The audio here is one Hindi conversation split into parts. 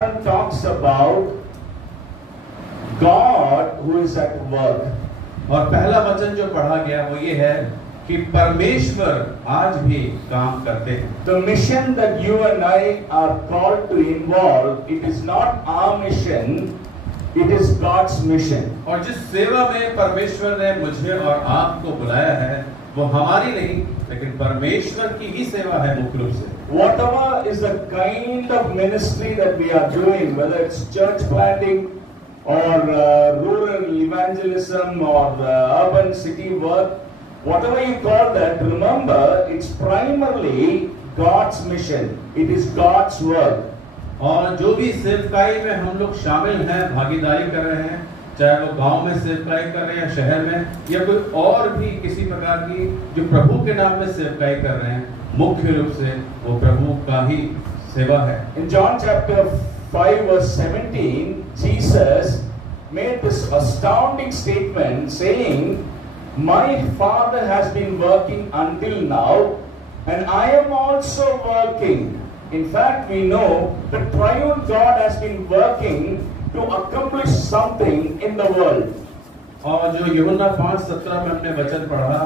talks about God who is at work. और पहला वचन जो पढ़ा गया वो ये है कि परमेश्वर आज भी काम करते हैं. The mission that you and I are called to involve, it is not our mission, it is God's mission. और जिस सेवा में परमेश्वर ने मुझे और आपको बुलाया है वो हमारी नहीं लेकिन परमेश्वर की ही सेवा है मुख्य रूप से. Whatever is the kind of ministry that we are doing, whether it's church planting or rural evangelism or urban city work, whatever you call that, remember it's primarily God's mission. It is God's work. और जो भी सेवकाई में हम लोग शामिल हैं, भागीदारी कर रहे हैं, चाहे वो गांव में सेवकाई कर रहे हैं या शहर में या कोई और भी किसी प्रकार की जो प्रभु के नाम में सेवकाई कर रहे हैं, मुख्य रूप से वो प्रभु का ही सेवा है. In John chapter 5 verse 17, Jesus made this astounding statement saying, "My Father has been working until now, and I am also working." In fact, we know the triune God has been working to accomplish something in the world. और जो यूहन्ना 5:17 में हमने वचन पढ़ा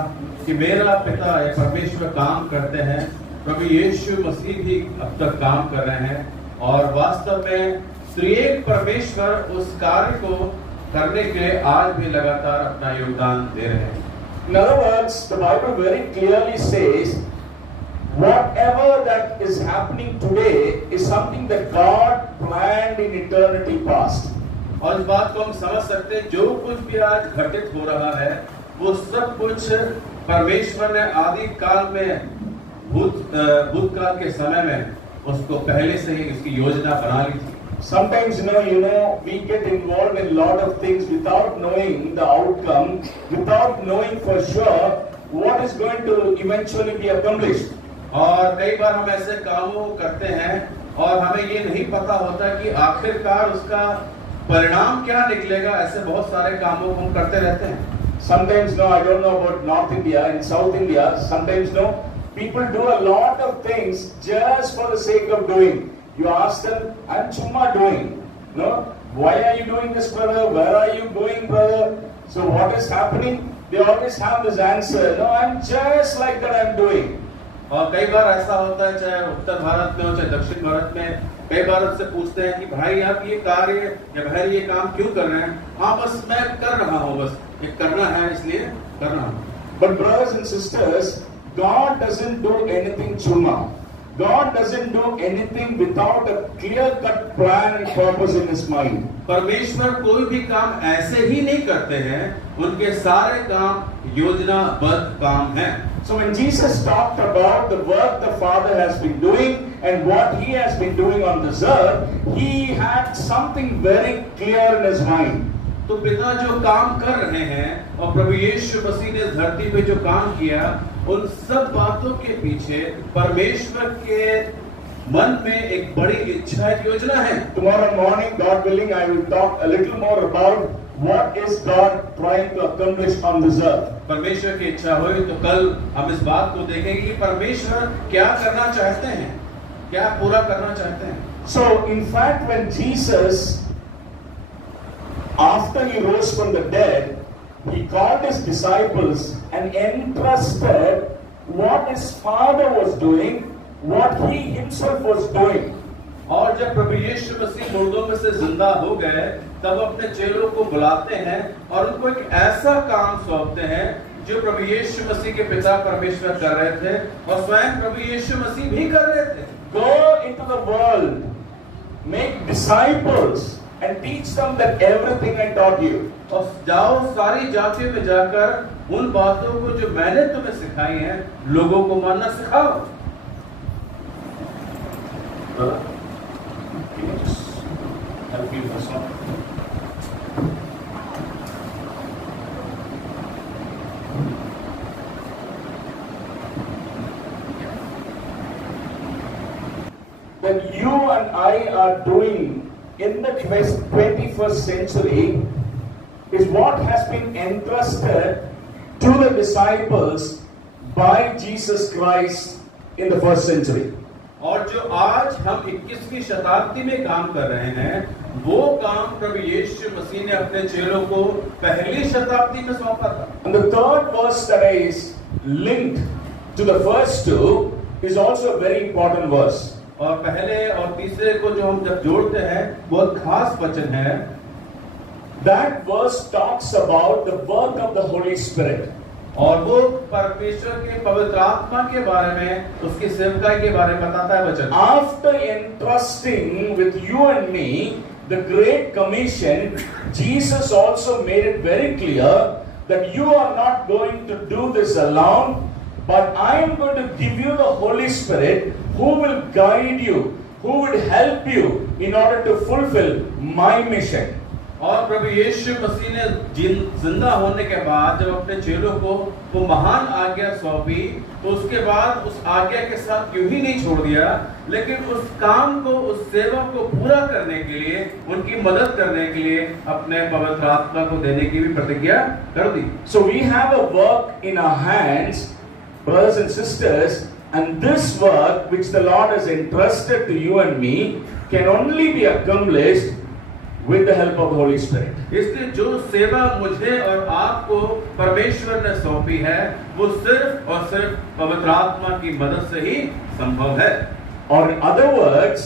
कि मेरा पिता या परमेश्वर काम करते हैं, प्रभु यीशु मसीह भी अब तक काम कर रहे हैं और वास्तव में त्रिएक परमेश्वर उस कार्य को करने के लिए आज भी लगातार अपना योगदान दे रहे हैं. In other words, the Bible very clearly says whatever that is happening today is something that God planned in eternity past. और इस बात को हम समझ सकते हैं, जो कुछ भी आज घटित हो रहा है वो सब कुछ परमेश्वर ने आदि काल में भूतकाल के समय में उसको पहले से ही इसकी योजना बना ली थी. Sometimes we get involved in a lot of things without knowing the outcome, without knowing for sure what is going to eventually be accomplished. और कई बार हम ऐसे कामों करते हैं और हमें ये नहीं पता होता कि आखिरकार उसका परिणाम क्या निकलेगा. ऐसे बहुत सारे कामों को हम करते रहते हैं. Sometimes I don't know about North India, in South India, sometimes people do a lot of things just for the sake of doing. You ask them, I'm chumma doing. No? Why are you doing this, brother? Where are you going, brother? So what is happening? They always have this answer. No, I'm just like that I'm doing. और कई बार ऐसा होता है, चाहे उत्तर भारत में हो चाहे दक्षिण भारत में, कई बार उससे पूछते हैं कि भाई आप ये कार्य या बहन ये काम क्यों कर रहे हैं? हाँ बस मैं कर रहा हूँ, बस ये करना है इसलिए कर रहा हूँ. But brothers and sisters, God doesn't do anything chumma. God doesn't do anything without a clear-cut plan and purpose in His mind. परमेश्वर कोई भी काम ऐसे ही नहीं करते हैं, उनके सारे काम योजनाबद्ध काम हैं. So when Jesus talked about the work the Father has been doing and what He has been doing on this earth, He had something very clear in His mind. तो पिता जो काम कर रहे हैं और प्रभु यीशु मसीह ने धरती पे जो काम किया, उन सब बातों के पीछे परमेश्वर के मन में एक बड़ी इच्छा, एक योजना है. Tomorrow morning, God willing, I will talk a little more about what is God trying to accomplish on this earth. परमेश्वर की इच्छा हुई तो कल हम इस बात को देखेंगे कि परमेश्वर क्या करना चाहते हैं, क्या पूरा करना चाहते हैं. So in fact, when Jesus, after He rose from the dead, He called His disciples and entrusted what His Father was doing, what He Himself was doing. और जब प्रभु यीशु मसीह मुर्दों में से जिंदा हो गए, तब अपने चेलों को बुलाते हैं और उनको एक ऐसा काम सौंपते हैं जो प्रभु यीशु मसीह के पिता परमेश्वर कर रहे थे और स्वयं प्रभु यीशु मसीह भी कर रहे थे. Go into the world, make disciples and teach them that everything I taught you. और जाओ सारी जातियों में जाकर उन बातों को जो मैंने तुम्हें सिखाई हैं लोगों को मानना सिखाओ. That you and I are doing in the 21st century is what has been entrusted to the disciples by Jesus Christ in the first century. और जो आज हम 21वीं शताब्दी में काम कर रहे हैं, वो काम प्रभु यीशु मसीह ने अपने चेलों को पहली शताब्दी में सौंपा था। And the third verse that is linked to the first two is also a very important verse. और पहले और तीसरे को जो हम जब जोड़ते हैं, बहुत खास वचन है। That verse talks about the work of the Holy Spirit. और वो परमेश्वर के पवित्र आत्मा के बारे में, उसकी सेवकाई के बारे में बताता है वचन। After entrusting with you and me the Great Commission, Jesus also made it very clear that you are not going to do this alone, but I am going to give you the Holy Spirit who will guide you, who will help you in order to fulfill my mission. और प्रभु यीशु मसीह ने जिंदा होने के बाद जब अपने चेलों को वो महान आज्ञा सौंपी, तो उसके बाद उस आज्ञा के साथ यूं ही नहीं छोड़ दिया, लेकिन उस काम को, उस सेवा को पूरा करने के लिए, उनकी मदद करने के लिए अपने पवित्र आत्मा को देने की भी प्रतिज्ञा कर दी। So we have a work in our hands, brothers and sisters, and this work which the Lord has entrusted to you and me can only be accomplished with the help of the Holy Spirit. इसलिए जो सेवा मुझे और आपको परमेश्वर ने सौंपी है, वो सिर्फ और सिर्फ पवित्र आत्मा की मदद से ही संभव है। Or in other words,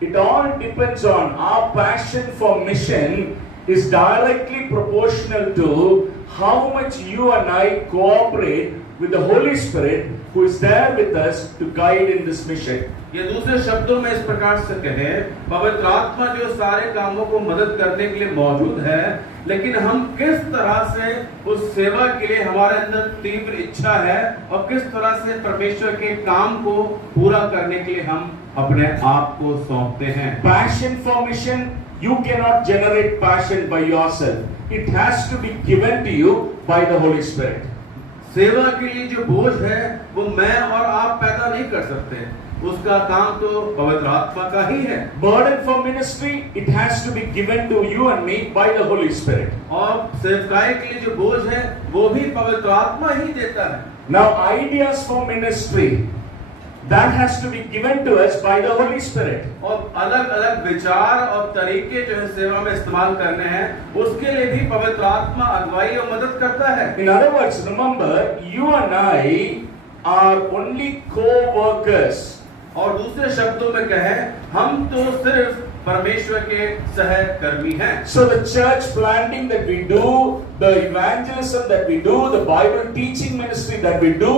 it all depends on our passion for mission is directly proportional to how much you and I cooperate with the Holy Spirit who is there with us to guide in this mission. ये दूसरे शब्दों में इस प्रकार से कहें, पवित्र आत्मा जो सारे कामों को मदद करने के लिए मौजूद है, लेकिन हम किस तरह से उस सेवा के लिए हमारे अंदर तीव्र इच्छा है और किस तरह से परमेश्वर के काम को पूरा करने के लिए हम अपने आप को सौंपते हैं। Passion for mission, you cannot generate passion by yourself. It has to be given to you by the Holy Spirit. सेवा के लिए जो बोझ है, वो मैं और आप पैदा नहीं कर सकते, उसका काम तो पवित्र आत्मा का ही है। Burden for ministry, it has to be given to you and me by the Holy Spirit. और सेवकाई के लिए जो बोझ है, वो भी पवित्र आत्मा ही देता है। Now ideas for ministry, that has to be given to us by the Holy Spirit. और अलग-अलग विचार और तरीके जो है सेवा में इस्तेमाल करने हैं, उसके लिए भी पवित्र आत्मा अगुवाई और मदद करता है। In other words, remember, you and I are only co-workers. और दूसरे शब्दों में कहें, हम तो सिर्फ परमेश्वर के सहकर्मी हैं। So the church planting that we do, the evangelism that we do, the Bible teaching ministry that we do,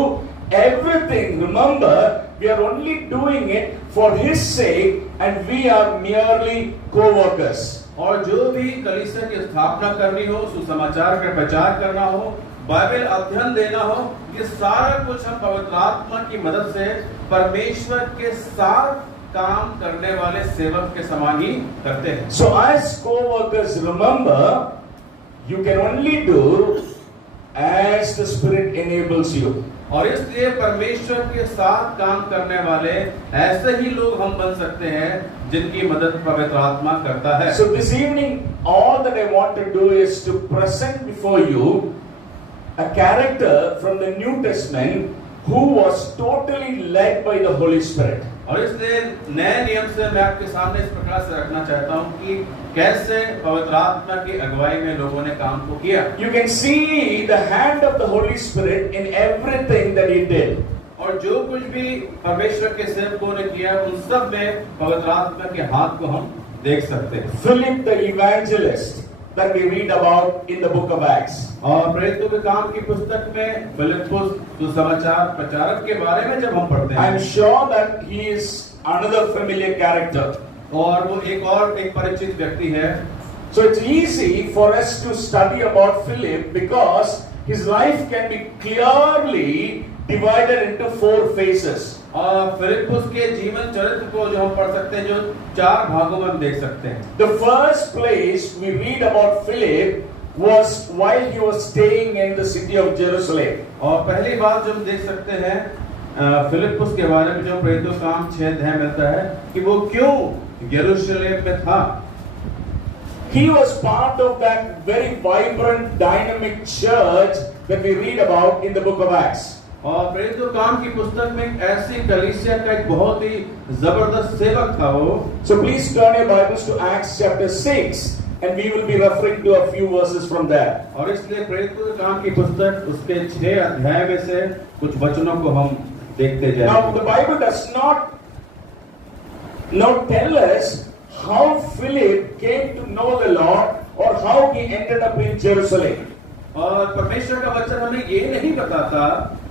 everything, remember, we are only doing it for His sake and we are merely co-workers. और जो भी कलीसिया की स्थापना करनी हो, सुसमाचार का प्रचार करना हो, बाइबल अध्ययन देना हो, ये सारा कुछ हम पवित्र आत्मा की मदद से परमेश्वर के साथ काम करने वाले सेवक के समान ही करते हैं। So as co-workers, remember, you can only do as the Spirit enables you. और इसलिए परमेश्वर के साथ काम करने वाले ऐसे ही लोग हम बन सकते हैं जिनकी मदद पवित्र आत्मा करता है। So this evening, all that I want to do is to present before you a character from the New Testament who was totally led by the Holy Spirit. और इसलिए नए नियम से मैं आपके सामने इस प्रकार से रखना चाहता हूं कि कैसे पवित्र आत्मा की अगुवाई में लोगों ने काम को किया। You can see the hand of the Holy Spirit in everything that he did. और जो कुछ भी परमेश्वर के सेवकों ने किया, उन सब में पवित्र आत्मा के हाथ को हम देख सकते हैं। Philip the evangelist that we read about in the book of Acts. और प्रेरितों के काम की पुस्तक में फिलिप्पुस सुसमाचार प्रचारक के बारे में जब हम पढ़ते हैं, I'm sure that he is another familiar character. और वो एक परिचित व्यक्ति है। So it's easy for us to study about Philip because his life can be clearly divided into 4 phases. और फिलिप्पुस के जीवन चरित्र को जो हम पढ़ सकते हैं, जो 4 भागों में हम देख सकते हैं। The first place we read about Philip was while he was staying in the city of Jerusalem. और पहली बात जो हम देख सकते हैं फिलिप्पुस के बारे में, जो प्रेरितों का काम 6 अध्याय मिलता है कि वो क्यों यरूशलेम में था। He was part of that very vibrant, dynamic church that we read about in the book of Acts. और प्रेरितों काम की पुस्तक में एक ऐसी कलीसिया का एक बहुत ही जबरदस्त सेवक था वो। So please turn your Bibles to Acts chapter 6 and we will be referring to a few verses from there. और इसलिए प्रेरितों काम की पुस्तक उसके 6 अध्याय में से कुछ वचनों को हम देखते जाएंगे। Now the Bible does not tell us how Philip came to know the Lord or how he ended up in Jerusalem. और परमेश्वर का वचन हमें ये नहीं बताता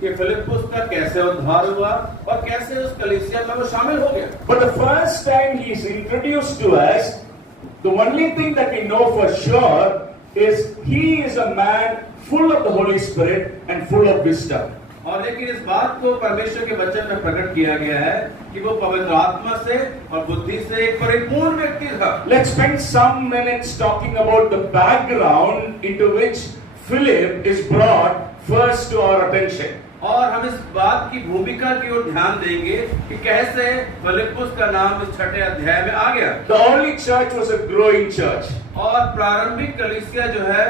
कि फिलिप्पुस का कैसे उद्धार हुआ और कैसे उस कलीसिया में वो शामिल हो गया। But the first time he is introduced to us, the only thing that we know for sure is he is a man full of the Holy Spirit and full of wisdom. और लेकिन इस बात को परमेश्वर के वचन में प्रकट किया गया है कि वो पवित्र आत्मा से और बुद्धि से एक परिपूर्ण व्यक्ति था। Let's spend some minutes talking about the background into which Philip is brought first to our attention. और हम इस बात की भूमिका की ओर ध्यान देंगे कि कैसे फिलिप्पुस का नाम इस 6 अध्याय में आ गया। The early church was a growing church. और प्रारंभिक कलीसिया जो है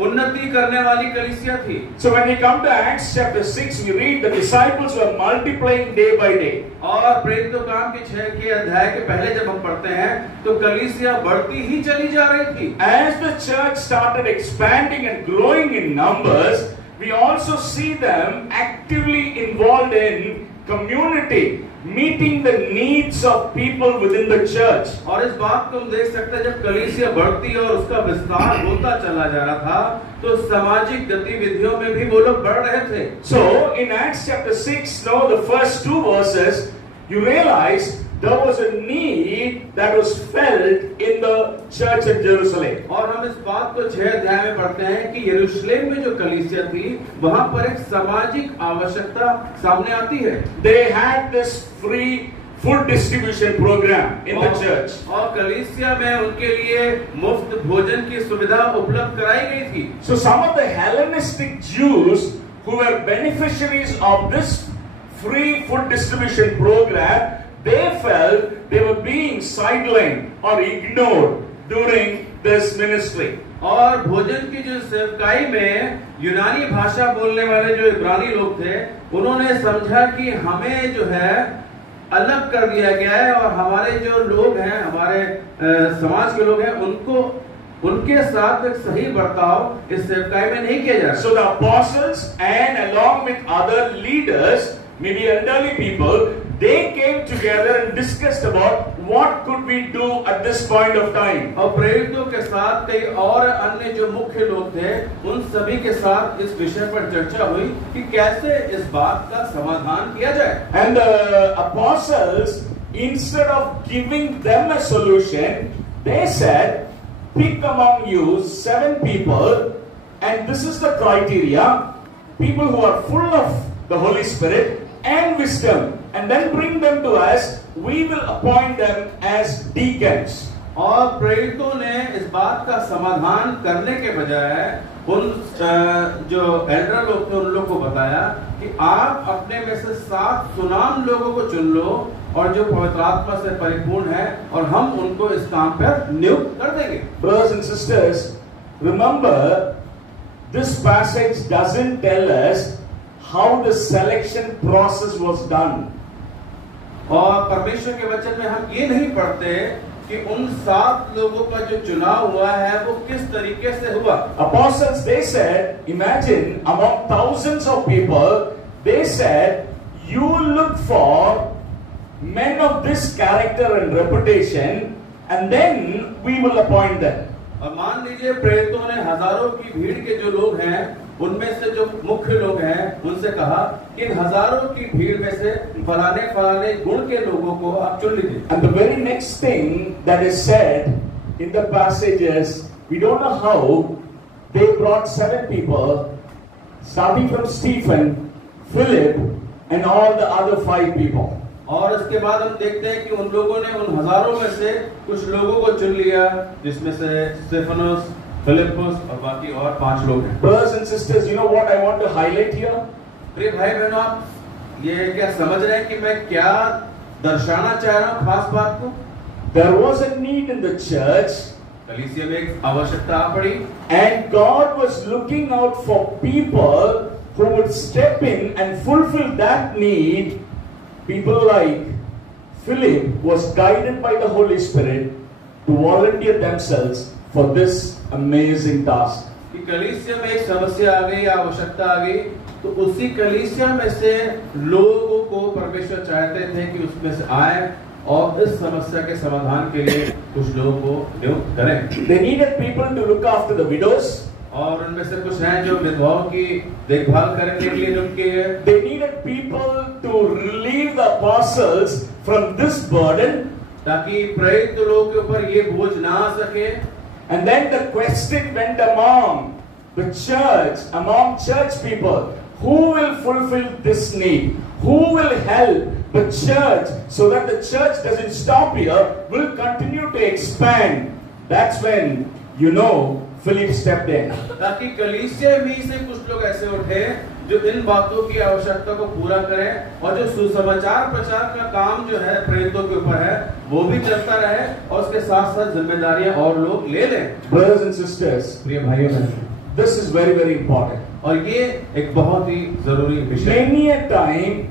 उन्नति करने वाली कलीसिया थी। So when we come to Acts chapter 6, we read the disciples were multiplying day by day. और प्रेरितों काम के 6 के अध्याय के पहले जब हम पढ़ते हैं तो कलीसिया बढ़ती ही चली जा रही थी। As the church started expanding and growing in numbers, we also see them actively involved in community, meeting the needs of people within the church. और इस बात को हम देख सकते हैं जब कलीसिया बढ़ती और उसका विस्तार होता चला जा रहा था तो सामाजिक गतिविधियों में भी वो लोग बढ़ रहे थे। So in Acts chapter 6, now the first 2 verses, you realize there was a need that was felt in the church in Jerusalem. और हम इस बात को 6 अध्याय में पढ़ते हैं कि यरूशलेम में जो कलीसिया थी वहां पर एक सामाजिक आवश्यकता सामने आती है। They had this free food distribution program in the church. और कलीसिया में उनके लिए मुफ्त भोजन की सुविधा उपलब्ध कराई गई थी। So some of the Hellenistic Jews who were beneficiaries of this free food distribution program, they felt they were being sidelined or ignored during this ministry. और भोजन की जो सेवकाई में यूनानी भाषा बोलने वाले जो इब्रानी लोग थे उन्होंने समझा कि हमें जो है अलग कर दिया गया है और हमारे जो लोग हैं हमारे समाज के लोग हैं उनको उनके साथ एक सही बर्ताव इस सेवकाई में नहीं किया जा रहा। So the apostles and along with other leaders, maybe elderly people, they came together and discussed about what could we do at this point of time. और प्रेरितों के साथ कई और अन्य जो मुख्य लोग थे उन सभी के साथ इस विषय पर चर्चा हुई कि कैसे इस बात का समाधान किया जाए। And the apostles, instead of giving them a solution, they said, pick among you 7 people and this is the criteria, people who are full of the Holy Spirit and wisdom, and then bring them to us, we will appoint them as deacons. और प्रेरितों ने इस बात का समाधान करने के बजाय उन जो एल्डर लोग थे उन लोगों को बताया कि आप अपने में से 7 सुनाम लोगों को चुन लो और जो पवित्र आत्मा से परिपूर्ण है और हम उनको इस काम पर नियुक्त कर देंगे। Brothers and sisters, remember this passage doesn't tell us how the selection process was done. और परमेश्वर के वचन में हम ये नहीं पढ़ते कि उन 7 लोगों का जो चुनाव हुआ है वो किस तरीके से हुआ। Apostles, they said, imagine among thousands of people, they said, you look for men of this character and reputation, and then we will appoint them. और मान लीजिए प्रेरितों ने हजारों की भीड़ के जो लोग हैं उनमें से जो मुख्य लोग हैं उनसे कहा कि इन हजारों की भीड़ में से फलाने फलाने गुण के लोगों को आप चुन लीजिए। And the very next thing that is said in the passage is, we don't know how they brought 7 people, starting from Stephen, Philip, and all the other 5 people. और इसके बाद हम देखते हैं कि उन लोगों ने उन हजारों में से कुछ लोगों को चुन लिया जिसमें से स्टेफनस, फिलिप्पुस और बाकी और 5 लोग हैं। Brothers and sisters, you know what I want to highlight here? प्रिय भाई बहनों, आप ये क्या समझ रहे हैं कि मैं क्या दर्शाना चाह रहा हूँ खास बात को? There was a need in the church, कलीसिया में एक आवश्यकता आ पड़ी, and God was looking out for people who would step in and fulfill that need, people like Philip was guided by the Holy Spirit to volunteer themselves for this amazing task. कि कलीसिया में एक समस्या आ गई, आवश्यकता आ गई, तो उसी कलीसिया में से लोगों को परमेश्वर चाहते थे कि उसमें से आए और इस समस्या के समाधान के लिए कुछ लोगों को नियुक्त करें। They needed people to look after the widows. और उनमें से कुछ हैं जो विधवाओं की देखभाल करने के लिए नियुक्त किए हैं। They needed people to relieve the apostles from this burden. ताकि प्रेरित लोगों के ऊपर ये बोझ ना आ सके। And then the question went among the church, among church people, who will fulfill this need? Who will help the church so that the church doesn't stop here, will continue to expand? That's when, Philip stepped in. ताकि कलीसिया में से कुछ लोग ऐसे उठे जो इन बातों की आवश्यकता को पूरा करें और जो सुसमाचार प्रचार का काम जो है प्रेरितों के ऊपर है वो भी चलता रहे और उसके साथ साथ जिम्मेदारियां और लोग ले लें। Brothers and sisters, प्रिय भाइयों बहनों, this is very, very important. और ये एक बहुत ही जरूरी विषय है। Many a time,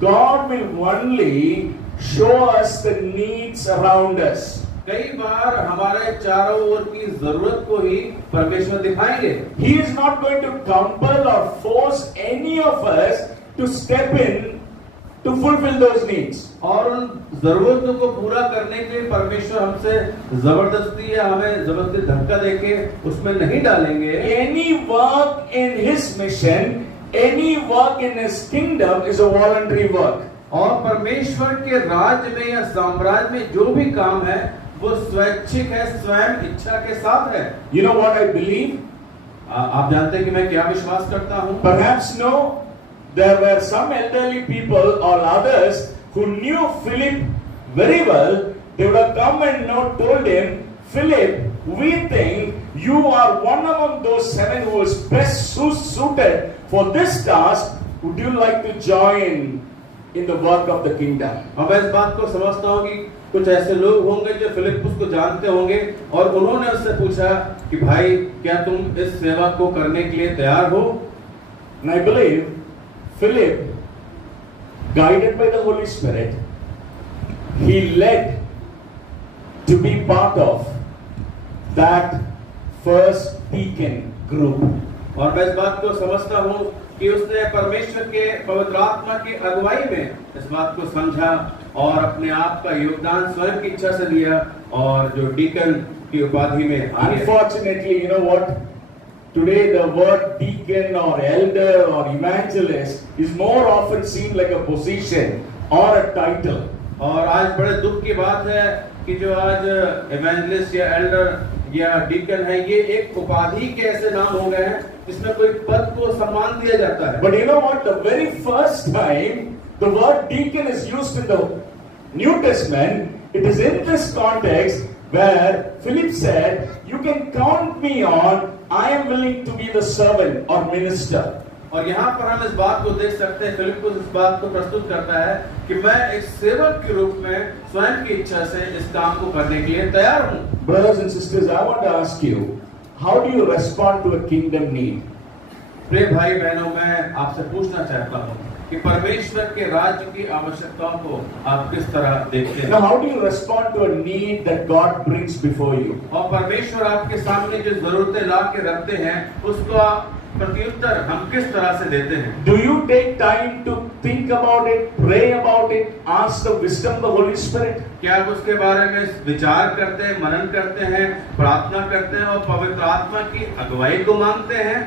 God will only show us the needs around us. कई बार हमारे चारों ओर की जरूरत को ही परमेश्वर दिखाएंगे। He is not going to compel or force any of us to step in to fulfill those needs. और उन जरूरतों को पूरा करने के लिए परमेश्वर हमसे जबरदस्ती या हमें जबरदस्ती धक्का देके उसमें नहीं डालेंगे। Any work in His mission, any work in His kingdom is a voluntary work. और परमेश्वर के राज्य में या साम्राज्य में जो भी काम है वो स्वैच्छिक है, स्वयं इच्छा के साथ है। You know what I believe? आप जानते हैं कि मैं क्या विश्वास करता हूँ? Perhaps no, there were some elderly people or others who knew Philip very well. They would have come and told him, Philip, we think you are one among those 7 who is best suited for this task. Would you like to join in the work of the kingdom? अब मैं इस बात को समझता हूँ कि कुछ ऐसे लोग होंगे जो फिलिप्पुस को जानते होंगे और उन्होंने उससे पूछा कि भाई क्या तुम इस सेवा को करने के लिए तैयार हो? And I believe Philip, guided by the Holy Spirit, he led to be part of that first deacon group. और मैं इस बात को समझता हूँ कि उसने परमेश्वर के पवित्र आत्मा की अगुवाई में इस बात को समझा और अपने आप का योगदान स्वयं की इच्छा से दिया और जो डीकन की उपाधि में आ गया। Unfortunately, you know what? Today the word deacon or elder or evangelist is more often seen like a position or a title. और आज बड़े दुख की बात है कि जो आज इवेंजलिस्ट या एल्डर या डीकन है ये एक उपाधि के ऐसे नाम हो गए हैं जिसमें कोई पद को सम्मान दिया जाता है। But you know what? The very first time the word deacon is used in the New Testament, it is in this context where Philip said, you can count me on, I am willing to be the servant or minister. और यहाँ पर हम इस बात को देख सकते हैं, फिलिप्पुस इस बात को प्रस्तुत करता है कि मैं एक सेवक के रूप में स्वयं की इच्छा से इस काम को करने के लिए तैयार हूँ। Brothers and sisters, I want to ask you, how do you respond to a kingdom need? प्रिय भाई बहनों, मैं आपसे पूछना चाहता हूँ कि परमेश्वर के राज्य की आवश्यकताओं को आप किस तरह देखते हैं? Now, how do you respond to a need that God brings before you? और परमेश्वर आपके सामने जो जरूरतें ला के रखते हैं उसका प्रत्युत्तर हम किस तरह से देते हैं? Do you take time to think about it, pray about it, ask the wisdom of the Holy Spirit? क्या आप उसके बारे में विचार करते हैं, मनन करते हैं, प्रार्थना करते हैं और पवित्र आत्मा की अगुवाई को मांगते हैं?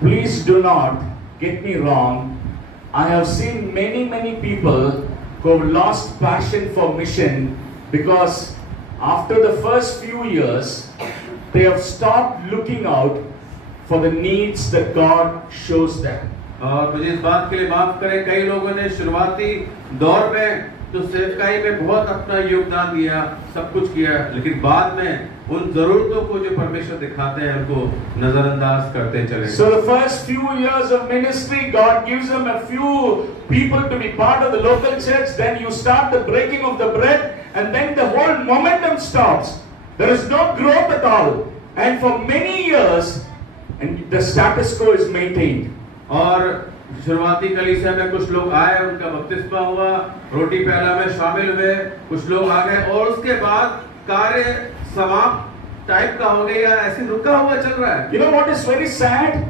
Please do not get me wrong. I have seen many people who have lost passion for mission because after the first few years they have stopped looking out for the needs that God shows them. और मुझे इस बात के लिए माफ करें, कई लोगों ने शुरुआती दौर में तो सेवकाई में बहुत अपना योगदान दिया, सब कुछ किया, लेकिन बाद में उन जरूरतों को जो परमेश्वर दिखाते हैं उनको नजरअंदाज करते चले। So the first few years of ministry, God gives them a few people to be part of the local church. Then you start the breaking of the bread, and then the whole momentum stops. There is no growth at all, and for many years, and the status quo is maintained. और शुरुआती कलीसिया में कुछ लोग आए, उनका बपतिस्मा हुआ, रोटी प्याला में शामिल हुए, कुछ लोग आ गए और उसके बाद कार्य समाप्त टाइप का हो गया, ऐसे रुका हुआ चल रहा है। You know what is very sad?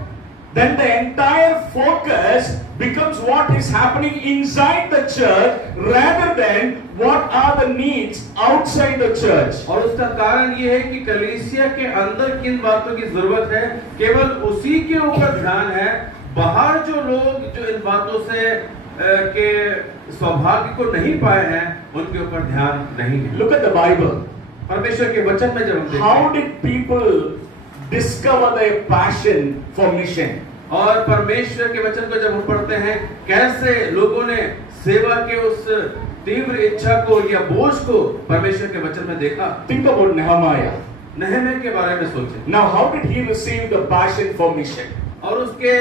Then the entire focus becomes what is happening inside the church rather than what are the needs outside the church. और उसका कारण ये है कि कलीसिया के अंदर किन बातों की जरूरत है, केवल उसी के ऊपर ध्यान है। बाहर जो लोग जो इन बातों से के सौभाग्य को नहीं पाए हैं, उनके ऊपर ध्यान नहीं है। Look at the Bible. परमेश्वर के वचन में जब हम देखते हैं, How did people discover their passion for mission? और परमेश्वर के वचन को जब हम पढ़ते हैं, कैसे लोगों ने सेवा के उस तीव्र इच्छा को या बोझ को परमेश्वर के वचन में देखा। Think about Nehemiah. नहम्याह के बारे में सोचें। Now, how did he receive the passion for mission? और उसके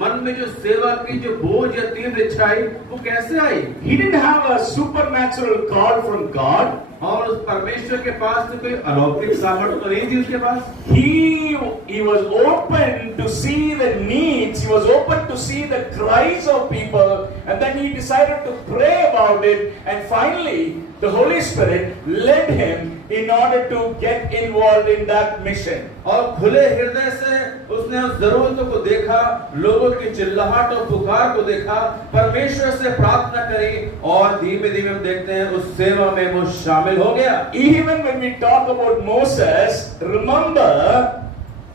मन में जो सेवा की जो बोझ या तीव्र इच्छा आई, वो कैसे आई? He didn't have a supernatural call from God. और उस परमेश्वर के पास तो कोई अलौकिक सामर्थ्य तो नहीं थी उसके पास। He was open to see the needs. He was open to see the cries of people, and then he decided to pray about it. And finally, the Holy Spirit led him in order to get involved in that mission. और खुले हृदय से उसने उस जरूरतों को देखा, लोगों की चिल्लाहट और पुकार को देखा, परमेश्वर से प्रार्थना करी और धीमे धीमे हम देखते हैं उस सेवा में वो शामिल हो गया। Even when we talk about Moses, remember,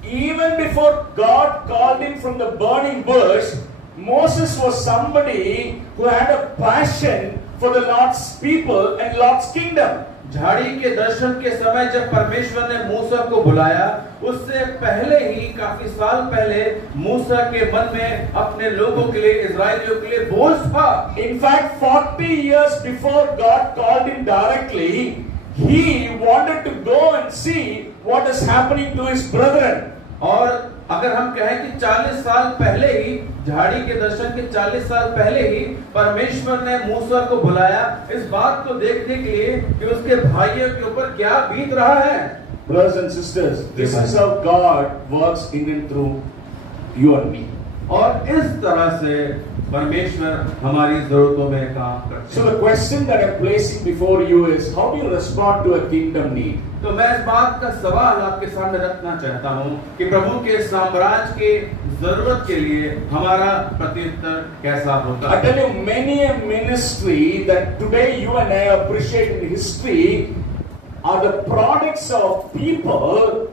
even before God called him from the burning bush, Moses was somebody who had a passion for the Lord's people and Lord's kingdom. झाड़ी के दर्शन के समय जब परमेश्वर ने मूसा को बुलाया, उससे पहले ही काफी साल पहले मूसा के मन में अपने लोगों के लिए, इजराइलियों के लिए बोझ था। In fact, 40 years before God called him directly, he wanted to go and see what is happening to his brethren. और अगर हम कहें कि 40 साल पहले ही, झाड़ी के दर्शन के 40 साल पहले ही परमेश्वर ने मूसा को बुलाया इस बात को देखने के लिए कि उसके भाइयों के ऊपर क्या बीत रहा है। Brothers and sisters, this is how God works in and through you and me. और इस तरह से परमेश्वर हमारी जरूरतों में काम करते हैं। So the question that I'm placing before you is, how do you respond to a kingdom need? तो मैं इस बात का सवाल आपके सामने रखना चाहता हूँ कि प्रभु के साम्राज्य के जरूरत के लिए हमारा प्रत्युत्तर कैसा होगा। I tell you, many a ministry that today you and I appreciate in history are the products of people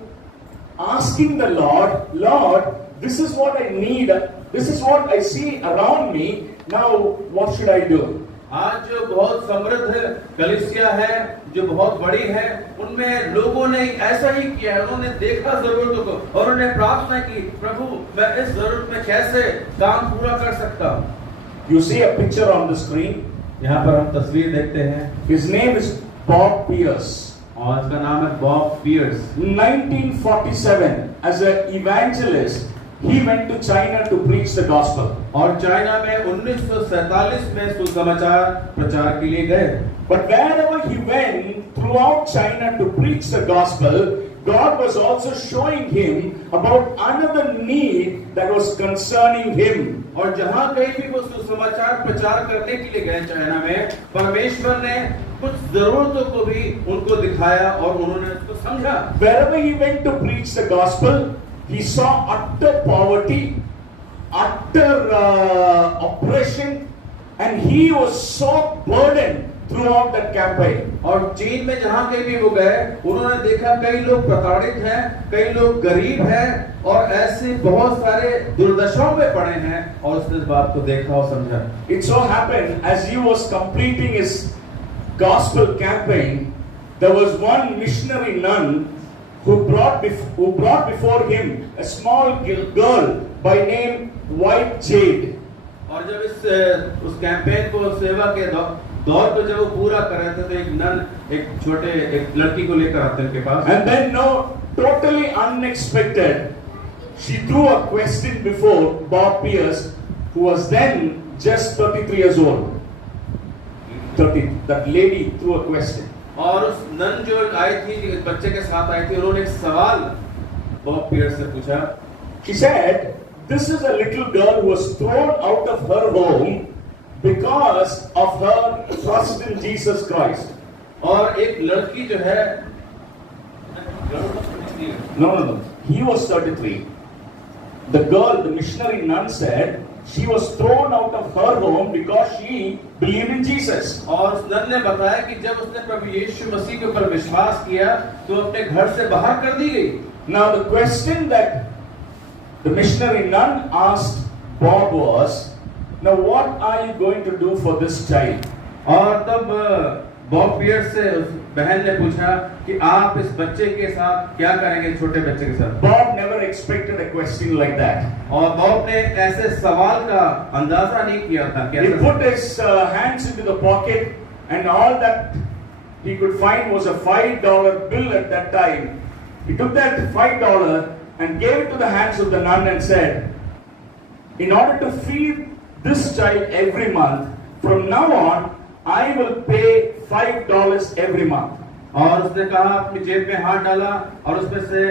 asking the Lord, Lord, this is what I need, this is what I see around me, now what should I do? आज जो बहुत समृद्ध कलीसिया है, जो बहुत बड़ी है, उनमें लोगों ने ऐसा ही किया है। उन्होंने देखा जरूरतों को और उन्हें प्रार्थना की, प्रभु मैं इस जरूरत में कैसे काम पूरा कर सकता हूँ। You see a picture on the screen. यहाँ पर हम तस्वीर देखते हैं। His name is Bob Pierce. और इसका नाम है Bob piers. 1947, as an evangelist, he went to China to preach the gospel. और चाइना में 1947 में सुसमाचार प्रचार के लिए गए। But wherever he went throughout China to preach the gospel, God was also showing him about another need that was concerning him. और जहां कहीं भी वो सुसमाचार प्रचार करने के लिए गए चाइना में, परमेश्वर ने कुछ जरूरतों को भी उनको दिखाया और उन्होंने उसको समझा। Wherever he went to preach the gospel, he saw utter poverty, utter oppression, and he was so burdened throughout that campaign. और चीन में जहां कहीं भी वो गए, उन्होंने देखा कई लोग प्रताड़ित हैं, कई लोग गरीब हैं और ऐसे बहुत सारे दुर्दशाओं में पड़े हैं और उसने इस बात को देखा और समझा। It so happened, as he was completing his gospel campaign, there was one missionary nun who brought before him a small girl by name White Jade. और जब उस कैंपेन को, सेवा के दौर को जब वो पूरा कर रहे थे, तो एक नन एक लड़की को लेकर आते हैं उनके पास। And then, no, totally unexpected, she threw a question before Bob Pierce, who was then just 33 years old. 30. That lady threw a question. और उस नन जो आई थी, बच्चे के साथ आई थी, उन्होंने एक सवाल बॉब पियर्स से पूछा। She said, this is a little girl who was thrown out of her home because of her trust in Jesus Christ. और एक लड़की जो है, No. He was 33. The girl, the missionary nun said, she was thrown out of her home because she believed in Jesus. और उस नन ने बताया कि जब उसने प्रभु यीशु मसीह के ऊपर विश्वास किया तो अपने घर से बाहर कर दी गई। Now the question that the missionary nun asked Bob was, now what are you going to do for this child? और तब बॉब पियर्स से उस बहन ने पूछा कि आप इस बच्चे के साथ क्या करेंगे, छोटे बच्चे के साथ। Bob never expected a question like that. और बॉब ने ऐसे सवाल का अंदाजा नहीं किया था। He put his hands into the pocket and all that he could find was a $5 bill at that time. He took that $5 and gave it to the hands of the nun and said, in order to feed this child every month, from now on, I will pay $5 every month. और उसने कहा अपनी जेब में हाथ डाला और उसमें से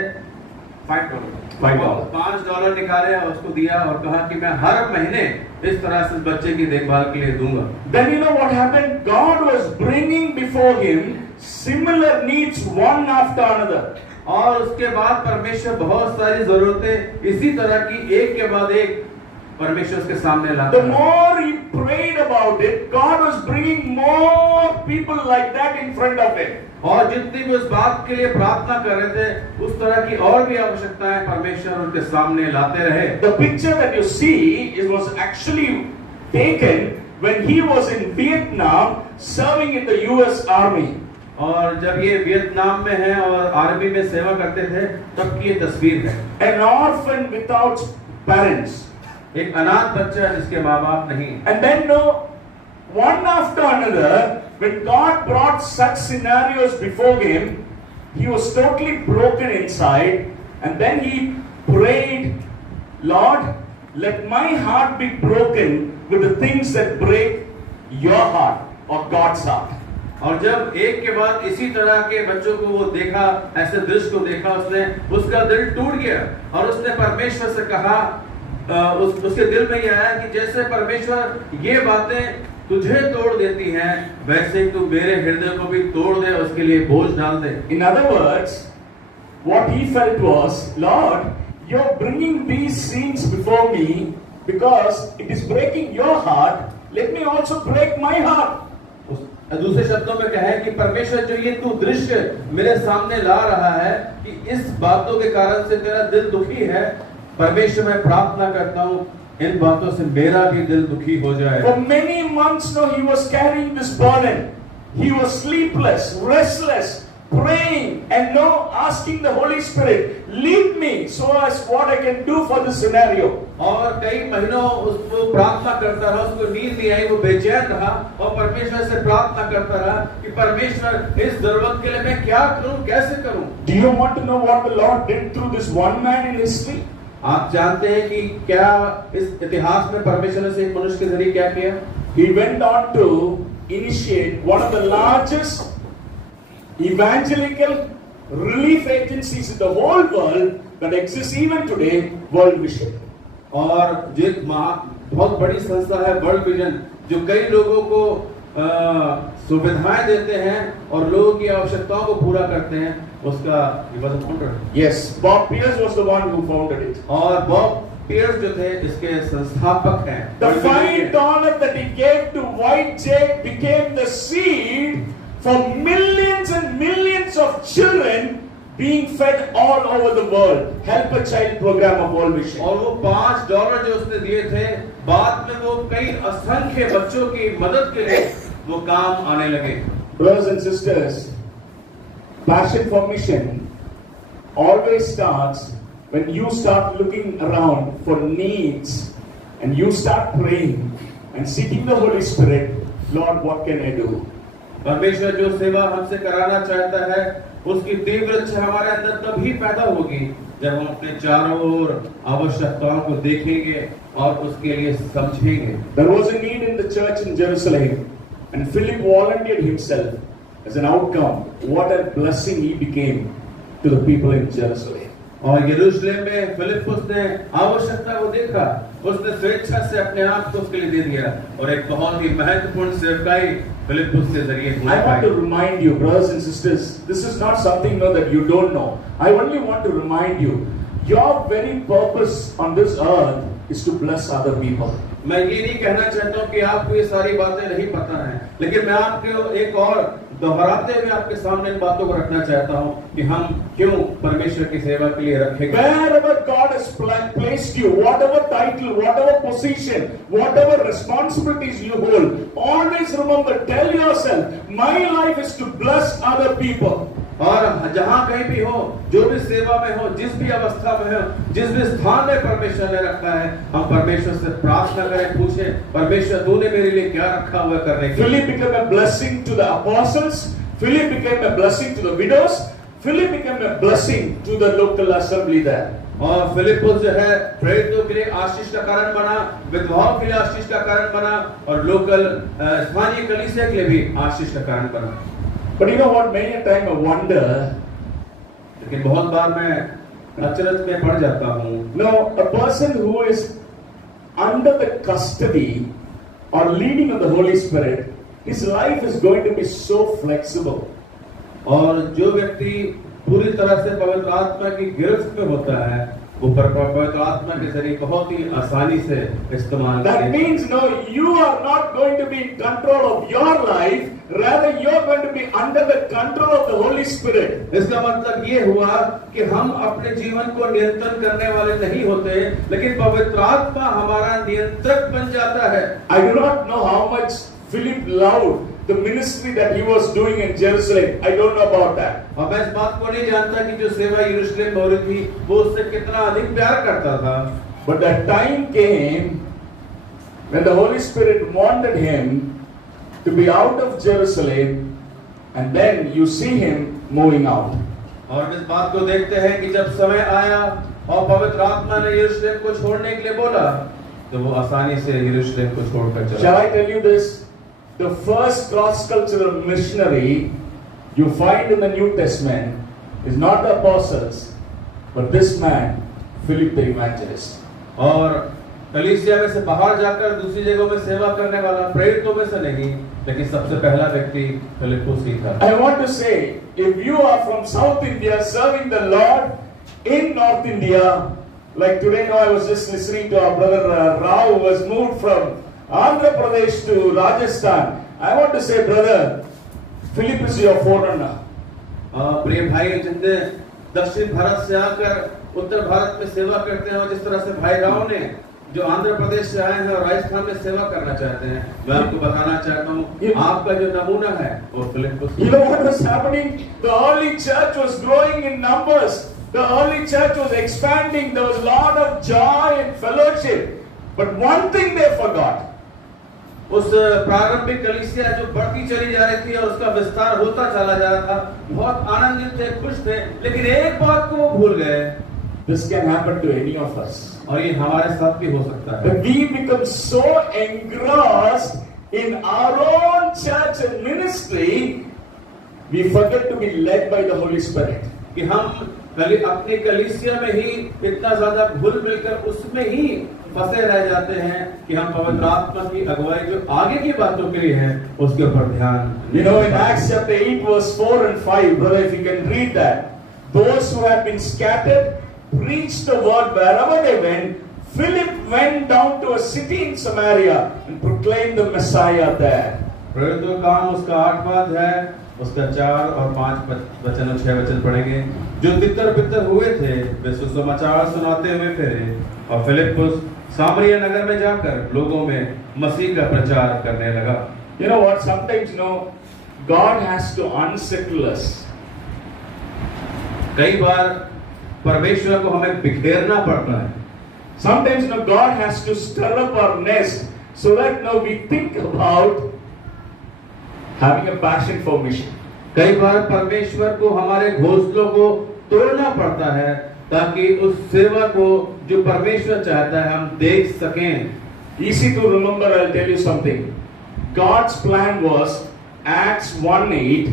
$5 निकाले और उसको दिया और कहा कि मैं हर महीने इस तरह से बच्चे की देखभाल के लिए दूंगा। Then you know what happened? God was bringing before him similar needs one after another. और उसके बाद परमेश्वर बहुत सारी जरूरतें इसी तरह की एक के बाद एक परमेश्वर उसके सामने लाता। The more he prayed about it, God was bringing more people like that in front of him. और जितनी भी उस बात के लिए प्रार्थना कर रहे थे उस तरह की और भी आवश्यकताएं परमेश्वर उनके सामने लाते रहे। The picture that you see was actually taken when he was in Vietnam serving in the US Army. और जब ये वियतनाम में है और आर्मी में सेवा करते थे तब की ये तस्वीर है। An orphan without parents. एक अनाथ बच्चा जिसके माँ बाप नहीं। And then one after another, when God brought such scenarios before him, he was totally broken inside, and then he prayed, Lord, let my heart be broken with the things that break your heart or God's heart. और जब एक के बाद इसी तरह के बच्चों को वो देखा, ऐसे दृश्य को देखा, उसका दिल टूट गया और उसने परमेश्वर से कहा, उसके दिल में यह आया कि जैसे परमेश्वर ये बातें तुझे तोड़ देती हैं वैसे तू मेरे हृदय को भी तोड़ दे, उसके लिए बोझ डाल दे। In other words, what he felt was, Lord, you're bringing these scenes before me because it is breaking your heart. Let me also break my heart. दूसरे शब्दों में कहे कि परमेश्वर जो ये तू दृश्य मेरे सामने ला रहा है कि इस बातों के कारण से तेरा दिल दुखी है, परमेश्वर मैं प्रार्थना करता हूँ इन बातों से मेरा भी दिल दुखी हो जाए। For many months now he was carrying this burden. He was sleepless, restless, praying and now asking the Holy Spirit, lead me so as what I can do for this scenario. और कई महीनों उसको प्रार्थना करता रहा, उसको नींद नहीं आई, वो बेचैन रहा और परमेश्वर से प्रार्थना करता रहा कि परमेश्वर इस जरूरत के लिए मैं क्या करूं, कैसे करूं। Do you want to know what the Lord did through this one man in history? आप जानते हैं कि क्या इस इतिहास में परमेश्वर ने एक मनुष्य के जरिए क्या किया? He went on to initiate one of the largest evangelical relief agencies in the whole world that exists even today, World Vision. और जो एक बहुत बड़ी संस्था है वर्ल्ड विजन, जो कई लोगों को सुविधाएं देते हैं और लोगों की आवश्यकताओं को पूरा करते हैं, उसका he was a founder. Yes, Bob Pierce was the one who founded it. और बॉब पियर्स जो थे इसके संस्थापक हैं। The $5 that he gave to White Jake became the seed for millions and millions of children being fed all over the world. Help a Child program of World Vision. और वो $5 जो उसने दिए थे, बाद में वो कई असंख्य बच्चों की मदद के लिए वो काम आने लगे। Brothers and sisters, passion for mission always starts when you start looking around for needs and you start praying and seeking the Holy Spirit, Lord, what can I do? परमेश्वर जो सेवा हमसे कराना चाहता है उसकी तीव्र इच्छा हमारे अंदर तभी पैदा होगी जब हम अपने चारों ओर आवश्यकताओं को देखेंगे और उसके लिए समझेंगे। There was a need in the church in Jerusalem and Philip volunteered himself as an outcome. What a blessing he became to the people in Jerusalem. और यरूशलेम में फिलिप्पुस ने आवश्यकता को देखा, उसने स्वेच्छा से अपने आप को उसके लिए दे दिया और एक बहुत ही महत्वपूर्ण सेवकाई फिलिप्पुस के जरिए I want to remind you, brothers and sisters, this is not something that you don't know. I only want to remind you, your very purpose on this earth is to bless other people. मैं ये नहीं कहना चाहता हूँ कि आपको ये सारी बातें नहीं पता हैं, लेकिन मैं आपको एक और दोहराते हुए आपके सामने इन बातों को रखना चाहता हूँ कि हम क्यों परमेश्वर की सेवा के लिए रखे गए। Wherever God has placed you, whatever title, whatever position, whatever responsibilities you hold, always remember, tell yourself, my life is to bless other people. और जहां कहीं भी हो, जो भी सेवा में हो, जिस भी अवस्था में हो, जिस भी स्थान में परमेश्वर ने रखा है, हम परमेश्वर से प्रार्थना करें, पूछें, परमेश्वर तूने मेरे लिए क्या रखा हुआ करने के लिए। Philip became a blessing to the apostles. Philip became a blessing to the widows. Philip became a blessing to the local assembly there. और फिलिप्पुस जो है प्रेरितों के लिए आशीष का कारण बना, विधवाओं के लिए आशीष का कारण बना और लोकल स्थानीय कलीसिया के लिए भी आशीष का कारण बना। But you know what? Many a time I wonder. लेकिन बहुत बार मैं अचरज में पड़ जाता हूँ। No, a person who is under the custody or leading of the Holy Spirit, his life is going to be so flexible. और जो व्यक्ति पूरी तरह से पवित्र आत्मा की गिरफ्त में होता है, वो पवित्र आत्मा के जरिए बहुत ही आसानी से इस्तेमाल। That means no, you are not going to be in control of your life, rather you are going to be under the control of the Holy Spirit. इसका मतलब ये हुआ कि हम अपने जीवन को नियंत्रण करने वाले नहीं होते, लेकिन पवित्र आत्मा हमारा नियंत्रक बन जाता है। I do not know how much Philip loved the ministry that he was doing in Jerusalem. I don't know about that. और मैं इस बात को नहीं जानता कि जो सेवा यरूशलेम में हो रही थी, वो उससे कितना अधिक प्यार करता था। But that time came when the Holy Spirit wanted him to be out of Jerusalem, and then you see him moving out. और इस बात को देखते हैं कि जब समय आया और पवित्र आत्मा ने यरूशलेम को छोड़ने के लिए बोला, तो वो आसानी से यरूशलेम को छोड़कर चला। Shall I tell you this? The first cross-cultural missionary you find in the New Testament is not the apostles, but this man, Philip the evangelist. और कलीसिया में से बाहर जाकर दूसरी जगहों में सेवा करने वाला प्रेरितों में से नहीं, लेकिन सबसे पहला व्यक्ति फिलिप्पुस ही था। I want to say, if you are from South India serving the Lord in North India, like today, now I was just listening to our brother Rao, who was moved from Andhra Pradesh to Rajasthan. I want to say, brother, Philip is your forerunner. प्रिय भाई, जिनने दक्षिण भारत से आकर उत्तर भारत में सेवा करते हैं, और जिस तरह से भाई राव ने जो आंध्र प्रदेश से आए हैं और राजस्थान में सेवा करना चाहते हैं, मैं आपको बताना चाहता हूँ, आपका जो नमूना है वो फिलिप्पुस। You know what was happening? The early church was growing in numbers. The early church was expanding. There was a lot of joy and fellowship. But one thing they forgot. उस प्रारंभिक कलीसिया जो बढ़ती चली जा रही थी और उसका विस्तार होता चला जा रहा था, बहुत आनंदित थे, खुश थे, लेकिन एक बात को वो भूल गए। This can happen to any of us. और ये हमारे साथ भी हो सकता है। We become so engrossed in our own church and ministry, we forget to be led by the Holy Spirit. कि हम अपनी कलीसिया में ही इतना ज्यादा घुल मिलकर उसमें ही फंसे रह जाते हैं कि हम पवित्र आत्मा की अगुवाई जो आगे की बातों के लिए है उसके ऊपर ध्यान। You know, in Acts chapter 8 verse 4 and 5, brother, if you can read that, those who have been scattered preached the word wherever they went. Philip went down to a city in Samaria and proclaimed the Messiah there. प्रेरितों का काम उसका 8वां अध्याय, उसका 4 और 5 वचन और 6 वचन पढ़ेंगे। जो तितर बितर हुए थे वे सुसमाचार सुनाते हुए फिरे, और फिलिप्पुस सामरिया नगर में जाकर लोगों में मसीह का प्रचार करने लगा। You know what? Sometimes, God has to unsettle us. कई बार परमेश्वर को हमें बिखेरना पड़ता है। Sometimes, God has to stir up our nest so that we think about having a passion for mission. कई बार परमेश्वर को हमारे घोंसलों को तोड़ना पड़ता है ताकि उस सेवा को जो परमेश्वर चाहता है हम देख सकें। Easy to remember, I'll tell you something. God's plan was Acts 1:8.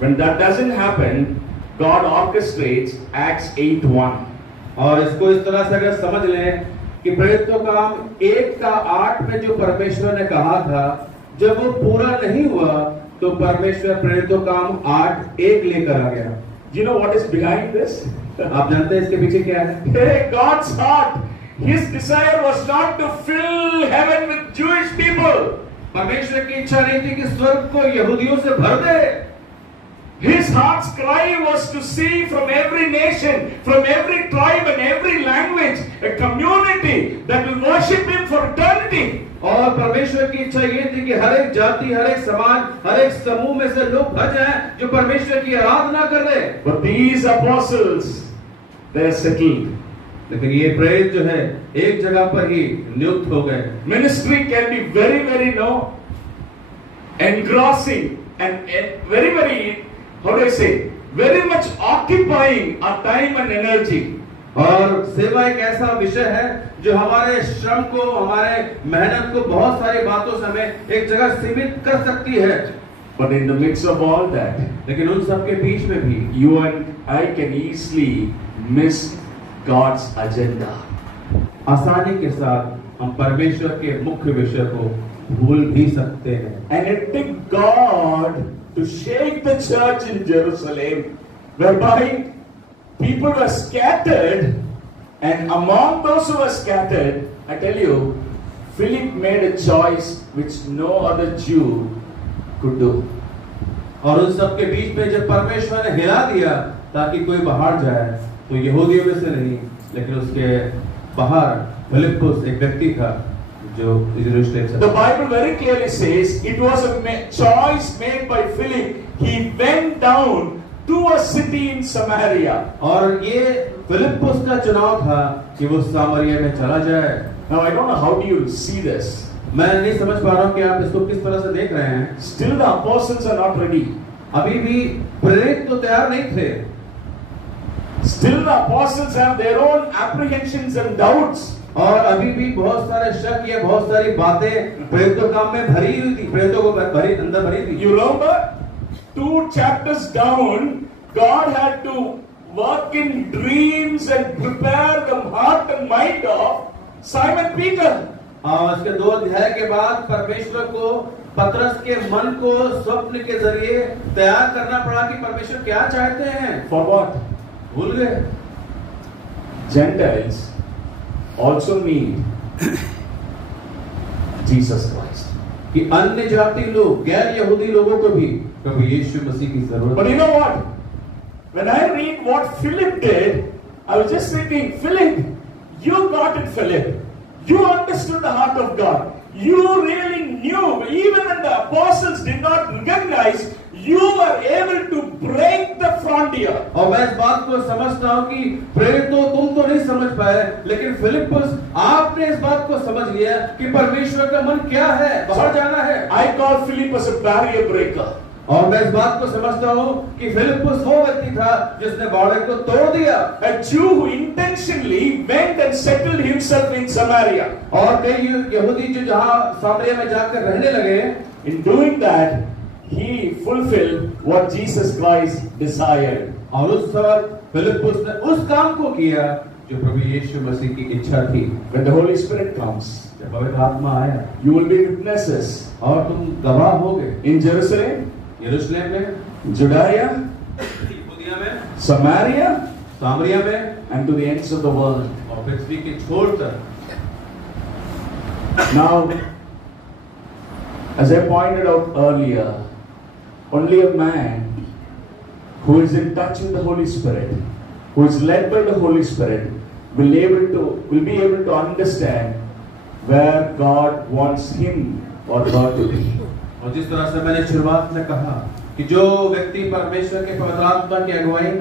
When that doesn't happen, God orchestrates Acts 8:1. और इसको इस तरह से अगर समझ लें कि प्रेरितों का काम 1:8 में जो परमेश्वर ने कहा था, जब वो पूरा नहीं हुआ तो परमेश्वर प्रेरितों का काम 8:1 लेकर आ गया। You know what is behind this? आप जानते हैं इसके पीछे क्या है? Hey, God's heart, His desire was not to fill heaven with Jewish people. परमेश्वर की इच्छा नहीं थी कि स्वर्ग को यहूदियों से भर दे। His heart's cry was to see from every nation, from every tribe and every language, a community that will worship Him for eternity. और परमेश्वर की इच्छा ये थी कि हर एक जाति, हर एक समाज, हर एक समूह में से लोग भर जाएं जो परमेश्वर की आराधना कर रहे। But these apostles, they are settled. लेकिन ये प्रेरित जो है एक जगह पर ही नियुक्त हो गए। Ministry can be very, very engrossing and very, how do I say, very much occupying our time and energy. और सेवा एक ऐसा विषय है जो हमारे श्रम को, हमारे मेहनत को बहुत सारी बातों से हमें एक जगह सीमित कर सकती है। But in the midst of all that, लेकिन उन सब के बीच में भी you and I can easily miss God's agenda. आसानी के साथ हम परमेश्वर के मुख्य विषय को भूल भी सकते हैं। And it took God to shake the church in Jerusalem, whereby people were scattered, and among those who were scattered, I tell you, Philip made a choice which no other Jew could do. और उन सब के बीच में जब परमेश्वर ने हिला दिया ताकि कोई बाहर जाए, तो यहूदियों में से नहीं, लेकिन उसके बाहर फिलिप्पुस एक व्यक्ति था जो यरूशलेम से। The Bible very clearly says it was a choice made by Philip. He went down to a city in Samaria. और ये फिलिप्पुस का चुनाव था कि वो सामरिया में चला जाए। Now I don't know how do you see this. मैं नहीं समझ पा रहा हूँ कि आप इसको किस तरह से देख रहे हैं। Still the apostles are not ready. अभी भी प्रेरित तो तैयार नहीं थे। Still the apostles have their own apprehensions and doubts. और अभी भी बहुत सारे शक या बहुत सारी बातें प्रेरितों काम में भरी हुई थी, प्रेरितों को अंदर भरी थी। You remember 2 chapters down, God had to work in dreams and prepare the heart and mind of Simon Peter. और इसके 2 अध्याय के बाद परमेश्वर को पतरस के मन को स्वप्न के जरिए तैयार करना पड़ा कि परमेश्वर क्या चाहते हैं। For what? भूल गए। Gentiles also need Jesus Christ. कि अन्य जाति लोग, गैर यहूदी लोगों को भी प्रभु यीशु मसीह की जरूरत है। But you know what? When I read what Philip did, I was just thinking, Philip, you got it, Philip. You understood the heart of God. You really knew, even when the apostles did not recognize, you were able to break the frontier. और मैं इस बात को समझता हूँ कि प्रेरितों तुम तो नहीं समझ पाए, लेकिन फिलिप्पुस आपने इस बात को समझ लिया कि परमेश्वर का मन क्या है, बाहर जाना है। I call Philip as a barrier breaker. और मैं इस बात को समझता हूँ कि फिलिप्पुस वो व्यक्ति था जिसने बाड़े को तोड़ दिया। A Jew who intentionally went and settled himself in Samaria. और कई यहूदी जो जहाँ सामरिया में जाकर रहने लगे, In doing that, he fulfilled what Jesus Christ desired. और उस वक्त फिलिप्पुस ने उस काम को किया जो प्रभु यीशु मसीह की इच्छा थी। When the Holy Spirit comes, जब पवित्र आत्मा आया, you will be witnesses. और तुम गवाह होगे। In Jerusalem, यरूशलेम में, Judea, यहूदिया में, Samaria, सामरिया में, and to the ends of the world. और पृथ्वी के छोर तक। Now, as I pointed out earlier, only a man who is in touch with the Holy Spirit, who is led by the Holy Spirit, will be able to understand where God wants him or her to be. और जिस तरह से मैंने शुरुआत में कहा कि जो व्यक्ति परमेश्वर के पवित्र आत्मा की अगुवाई में